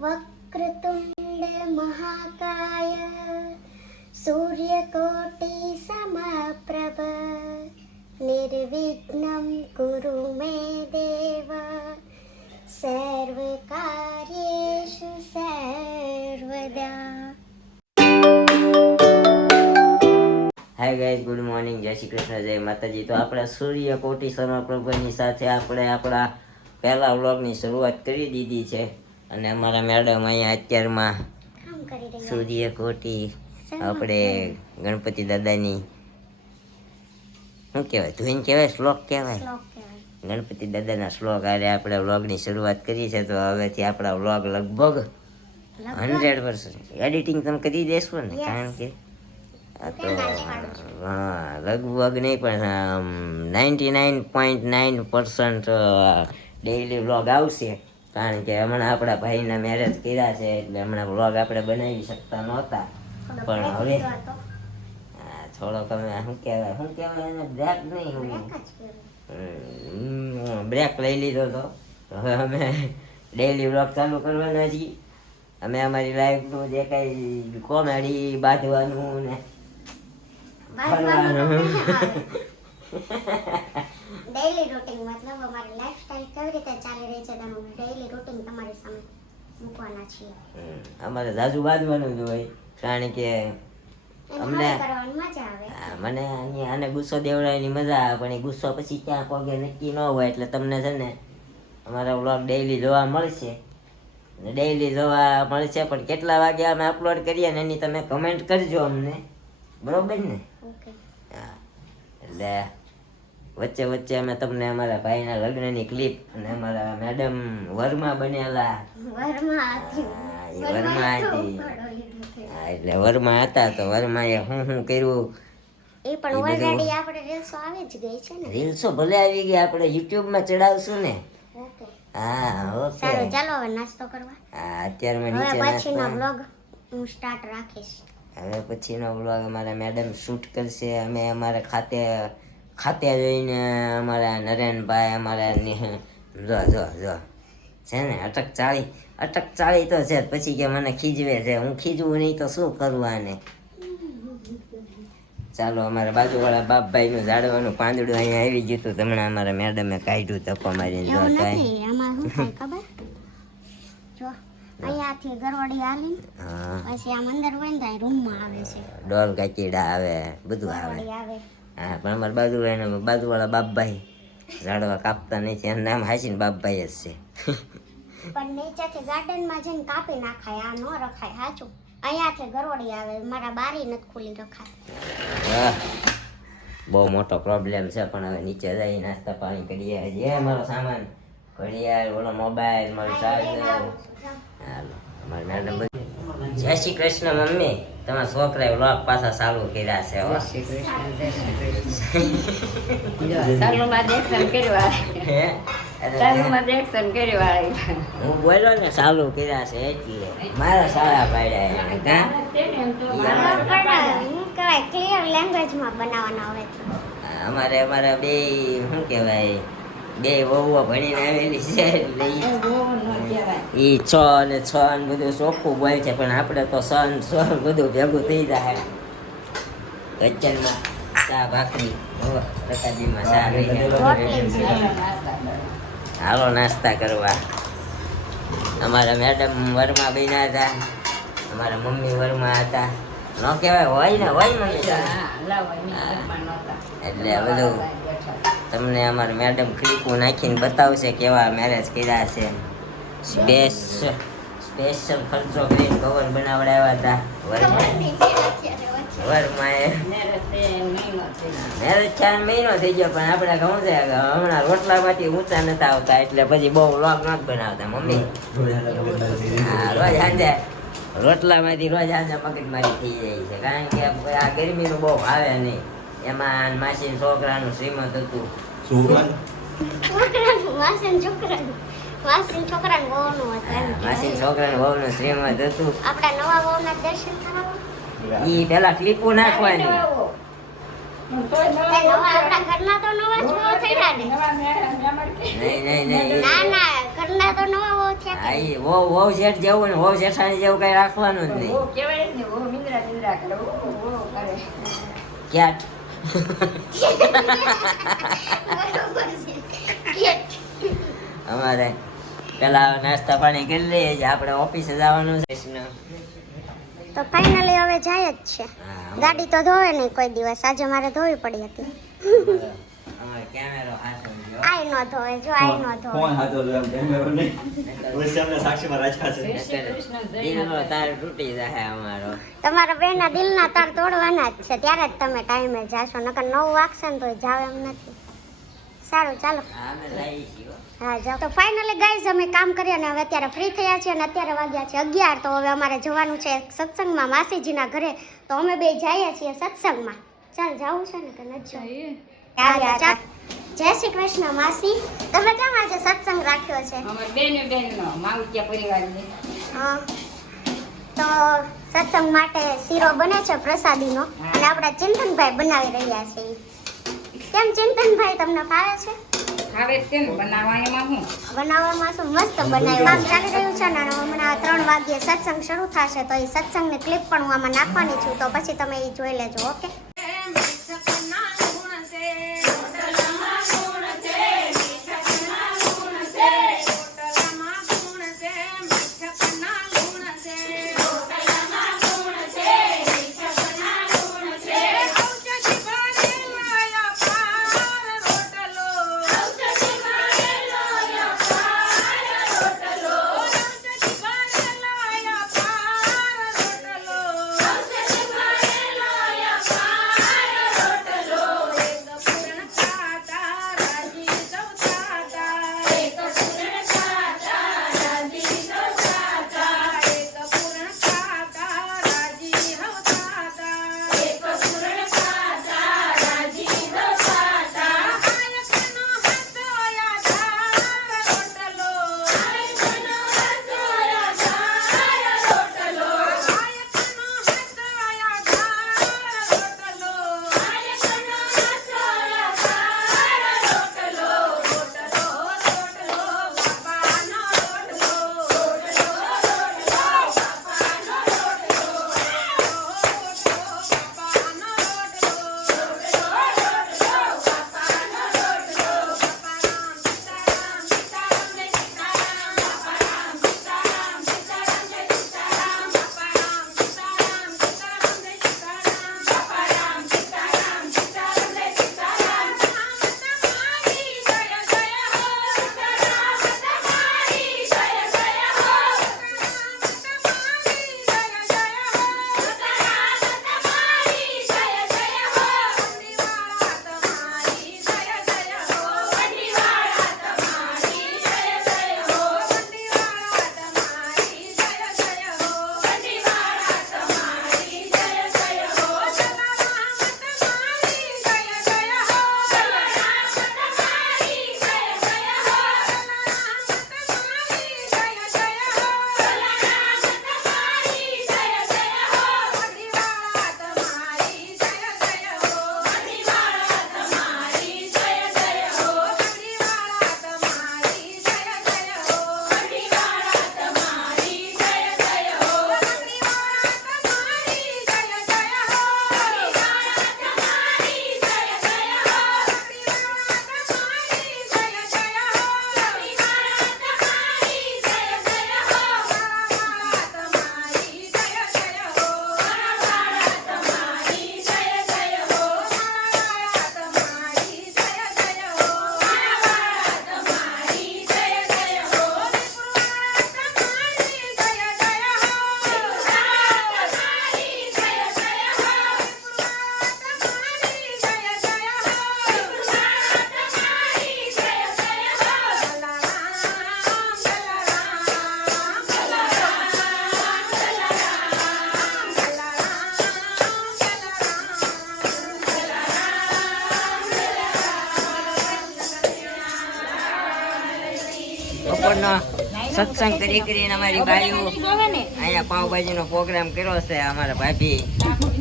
वक्रतुंड महाकाय सूर्यकोटि समप्रभ निर्विघ्नं कुरु मे देव सर्वकार्येषु सर्वदा। હાય ગાઈઝ, ગુડ મોર્નિંગ, જય શ્રી કૃષ્ણ, જય માતાજી। તો આપણે સૂર્યકોટી સમપ્રભની સાથે આપણે આપણા પહેલા વ્લોગની શરૂઆત કરી દીધી છે અને અમારા મેડમ અહીંયા અત્યારમાં સૂર્યકોટી આપણે ગણપતિ દાદાની શું કહેવાય, ધૂન કહેવાય, શ્લોક કહેવાય, ગણપતિ દાદાના શ્લોક આરે આપણે વ્લોગની શરૂઆત કરી છે। તો હવેથી આપણા વ્લોગ લગભગ 100% એડિટિંગ તમે કરી દેશો ને, કારણ કે તો લગભગ નહીં પણ 99.9% ડેઈલી વ્લોગ આવશે, કારણ કે હમણાં આપણા ભાઈના મેરેજ કર્યા છે એટલે હમણાં વ્લોગ આપણે બનાવી શકતા નહોતા, પણ હવે થોડોક અમે શું કહેવાય એને બ્રેક નહીં, બ્રેક લઈ લીધો તો હવે અમે ડેઈલી વ્લોગ ચાલુ કરવાના છીએ। અમે અમારી લાઈફનું જે કંઈ કોમેડી બાંધવાનું ને ડેઈલી રૂટીન મતલબ અમારી લાઈફસ્ટાઈલ કેવી રીતે ચાલી રહી છે તેનું ડેઈલી રૂટીન તમારી સામે મૂકવાના છીએ। અમારે જાજુ બાંધવાનું જ હોય, કારણ કે અમને મજા આવે, મને આને ગુસ્સો દેવડાવવાની મજા આવે, પણ એ ગુસ્સો પછી ક્યાં પગે નક્કી ન હોય, એટલે તમને છે ને અમારા વ્લોગ ડેઈલી જોવા મળશે, ડેઈલી જોવા મળશે, પણ કેટલા વાગે અમે અપલોડ કરીએ ને એની તમે કમેન્ટ કરજો અમને, બરોબર ને? હા, એટલે વચ્ચે વચ્ચે અમે તમને અમારા ભાઈના લગ્નની ક્લિપ અને અમારા મેડમ વરમાં બનેલા વરમાં હતી, એટલે વરમાં હતા તો વરમાં એ શું કર્યું એ પણ ઓલરેડી આપણે રીલ્સો આવી જ ગઈ છે ને, રીલ્સો ભલે આવી ગઈ, આપણે યુટ્યુબમાં ચડાવશું ને। ઓકે, હા, ઓકે, સારું, ચાલો હવે નાસ્તો કરવા। હા, અત્યારે મેં હવે નીચે પછીનો બ્લોગ હું સ્ટાર્ટ રાખીશ। હવે પછીનો વ્લોગ અમારા મેડમ શૂટ કરશે, અમે અમારા ખાતે જઈને અમારા નરેનભાઈ અમારા જો છે ને અટક ચાળી તો છે, પછી કે મને ખીજવે છે, હું ખીજવું નહીં તો શું કરવું આને। ચાલો, અમારા બાજુવાળા બાપભાઈનું ઝાડવાનું પાંદડું અહીંયા આવી ગયું હતું, તમને અમારા મેડમે કાઢ્યું ધક્કો મારીને। જો આમાં શું થાય ખબર, જો અહીંયાથી ગરવડી હાલીને પછી આમ અંદર હોય ને ત્યાં રૂમમાં આવે છે, ડોલ કાચીડા આવે, બધું આવે। હા, પણ અમારા બાજુવાળા બાપભાઈ ઝાડવા કાપતા નથી, એનું નામ હાસીને બાપભાઈ જ છે। પણ નીચેથી ગાર્ડનમાં જઈને કાપી નાખાય, આ ન રખાય, સાચું। અહીંયાથી ગરવડી આવે, મારા બારી નથી ખુલી રખાય, બહુ મોટો પ્રોબ્લેમ છે, પણ હવે નીચે જઈ નાસ્તા પાણી કરીએ, જે મારો સામાન ઘડિયાળ, ઓલો મોબાઈલ, મારો ચાર્જર, હાલો અમારે મેડમ બધું। જય શ્રી કૃષ્ણ મમ્મી, તમારા છોકરાએ વ્લોગ પાછા ચાલુ કર્યા છે, હો। હું બોલ્યો ને ચાલુ કર્યા છે એટલે મારા સારા પાડ્યા, ક્લિયર લેંગ્વેજમાં બનાવવાના હોય તો અમારે બે શું કહેવાય, બે વહુઓ ભણીને આવેલી છે એટલે ઈ 6 અને 6 ને બધું ચોખ્ખું બોલે છે, પણ આપણે તો 6 ને 6 બધું ભેગું થઈ જાય। કિચનમાં ચા ભાખરી, પ્રકાશજીમાં ચા લઈ હાલો નાસ્તા કરવા। અમારા મેડમ વરમાં બન્યા હતા, અમારા મમ્મી વરમાં હતા, ન કહેવાય હોય ને, હોય મમ્મી, એટલે બધું તમને અમારા મેડમ ક્લિપો નાખીને બતાવશે કેવા મેરેજ કર્યા છે। સ્પેશિયલ ખર્ચો કરીને કવર બનાવડાવ્યા હતા વરમાં, મેરેજ 4 મહિનો થઈ ગયો, પણ આપણે શું છે હમણાં રોટલામાંથી ઊંચા નથી આવતા, એટલે પછી બહુ વ્લોગ નથી બનાવતા મમ્મી। હા, રોજ સાંજે રોટલામાંથી રોજ સાંજે મગજમારી થઈ જાય છે, કારણ કે આ ગરમીનું બહુ આવે નહીં, એમાં માસી છોકરાનું શ્રીમંત હતું, માસી છોકરાનું વહુનું શ્રીમંત હતું, આપણા નવા વહુના દર્શન કરાવો, ઈ પેલા ક્લિપો નાખવાની, આપણા ઘરના તો નવા જ વહુ થયા ને, નહીં ના ઘરના ઘરના તો નવા વહુ થયા હા કે ઈ વહુ શેઠ જેવું ને વહુ શેઠાણી જેવું કઈ રાખવાનું જ નહીં. વો કહેવાય જ ને, વો મિંદરા મિંદરા કરે, વો કરે. ક્યાંક બરોબર છે. અમારે પેલા નાસ્તા પાણી કરી લઈએ છીએ, આપણે ઓફિસે જવાનું છે. તો ફાઇનલી હવે જાય જ છે. હા, ગાડી તો ધોવે નહીં કોઈ દિવસ, આજે મારે ધોવી પડી હતી. અમારે કેમેરો હાથમાં જો. આઈ નો ધોવે, જો આઈ નો ધોવે. ફોન હાથો લો એમ કેમેરો નહીં. ઓય સામે સાક્ષીમાં રાખ્યા છે. જય શ્રી કૃષ્ણ, જય દિલનો માતા. તાર તૂટી જાય અમારો. તમારા બેના દિલના તાર તોડવાના જ છે, ત્યારે જ તમે ટાઈમે જાશો, નકર 9 વાગશે ને તો જાવ એમ નથી. સારું ચાલો. હા, અમે જઈએ છીએ હો. હા જાઓ. તો ફાઇનલી ગાઈઝ અમે કામ કર્યા અને હવે અત્યારે ફ્રી થયા છીએ અને અત્યારે વાગ્યા છે 11. તો હવે અમારે જવાનું છે સત્સંગમાં માસીજીના ઘરે, તો અમે બે જઈએ છીએ સત્સંગમાં. ચાલ જાવું છે ને કે નથી જવું? આવ્યા ચાલ. જય શ્રી કૃષ્ણ માસી, તમે કેમ આજે સત્સંગ રાખ્યો છે? અમાર બેનનો માવટિયા પરિવારની. હા. તો સત્સંગ માટે શીરો બને છે પ્રસાદીનો અને આપણા ચિંતનભાઈ બનાવી રહ્યા છે. કેમ ચિંતનભાઈ, તમને ફાવે છે? આવે જ છે ને બનાવવા, એમાં હું બનાવવામાં શું મસ્ત બનાવ્યું. કામ ચાલી રહ્યું છે ને હમણાં 3 વાગ્યે સત્સંગ શરૂ થશે, તો એ સત્સંગની ક્લિપ પણ હું આમાં નાખવાની છું, તો પછી તમે એ જોઈ લેજો. ઓકે. બપોરનો સત્સંગ કરી કરીને અમારી બાઈઓ અહીંયા પાવભાજીનો પ્રોગ્રામ કર્યો છે. અમારા ભાભી,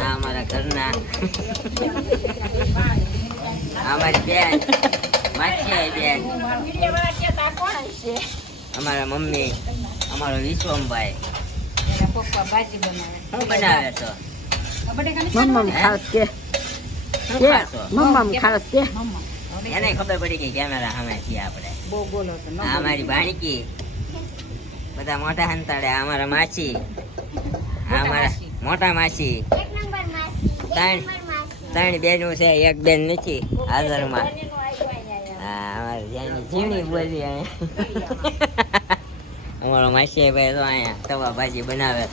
આ અમારા ઘરના, અમારી બેન માછી બેન, અમારા મમ્મી, અમારો વિશ્વમભાઈ. એના પપ્પા ભાજી બનાવે. શું બનાવે છો? બટેકાની ખાસ કે શું ખાશો? મમ્મા ખાસ કે એને ખબર પડી કે કેમેરા સામે છીએ આપણે. બહુ બોલો તો ન આ અમારી ભાણકી, બધા મોટા હંતાડે. આ અમારા માસી, આ અમારા મોટા માસી. એક નંબર માસી, બે ત્રણ. નંબર માસી. 3 બેનું છે, એક બેન નથી હાજરમાં. હા, અમારે જ્યાંની ઝીણી બોલી અહીંયા. અમારો માસી ભાઈ તો અહીંયા તવા ભાજી બનાવે.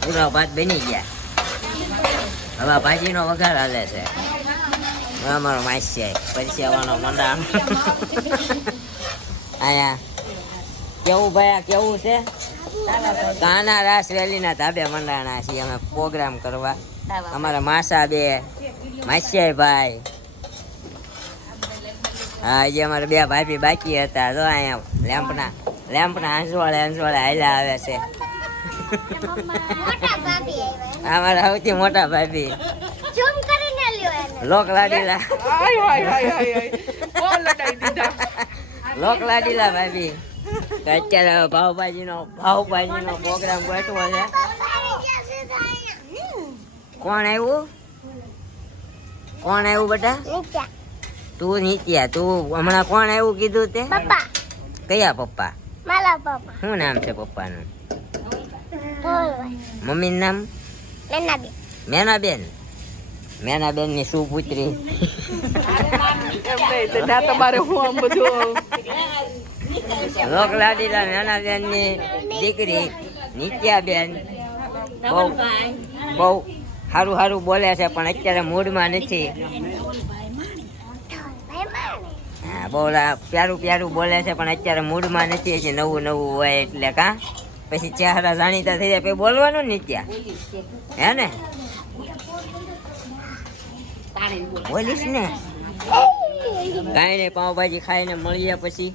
પૂરા ભાત બની ગયા. હવે ભાજીનો વઘાર હાલે છે. હવે અમારો માસી પછી આવવાનો મંડાણ. અહીંયા કેવું ભાઈ, કેવું છે? કાના રાસ વેલીના ધાબે મંડાણા છીએ અમે પ્રોગ્રામ કરવા. અમારા માસા બે, માસિયા ભાઈ. હા, હજી અમારે 2 ભાભી બાકી હતા. જો અહીંયા લેમ્પના અંજવાળે હાલ્યા આવે છે. મોટા ભાભી આવ્યા. અમારા સૌથી મોટા ભાભી ઝૂમ કરીને લ્યો એને. લોક લાડીલા. લોક લાડીલા ભાભી. તો અત્યારે પાવભાજીનો પ્રોગ્રામ ગોઠવો છે. કોણ આવ્યું બેટા? નીચા. તું નીત્યા. તું હમણાં કોણ આવ્યું કીધું તે? પપ્પા. કયા પપ્પા? મારા પપ્પા. શું નામ છે પપ્પાનું? બોલવાય. મમ્મીનું નામ? લેનાબી. મેનાબેન. મેનાબેન ની શું પુત્રી? તમારે હું આમ બધું લોકલાડીલા મેનાબેન ની દીકરી નિત્યાબેન. બહુ સારું બોલે છે, પણ અત્યારે મૂડમાં નથી. હા, બહુ પ્યારું બોલે છે, પણ અત્યારે મૂડમાં નથી. હજી નવું હોય એટલે કા પછી ચહેરા જાણીતા થઈ જાય પછી બોલવાનું નિત્યા. હે ને? બોલીશ ને? કાંઈ નહીં, પાવભાજી ખાઈને મળીએ પછી.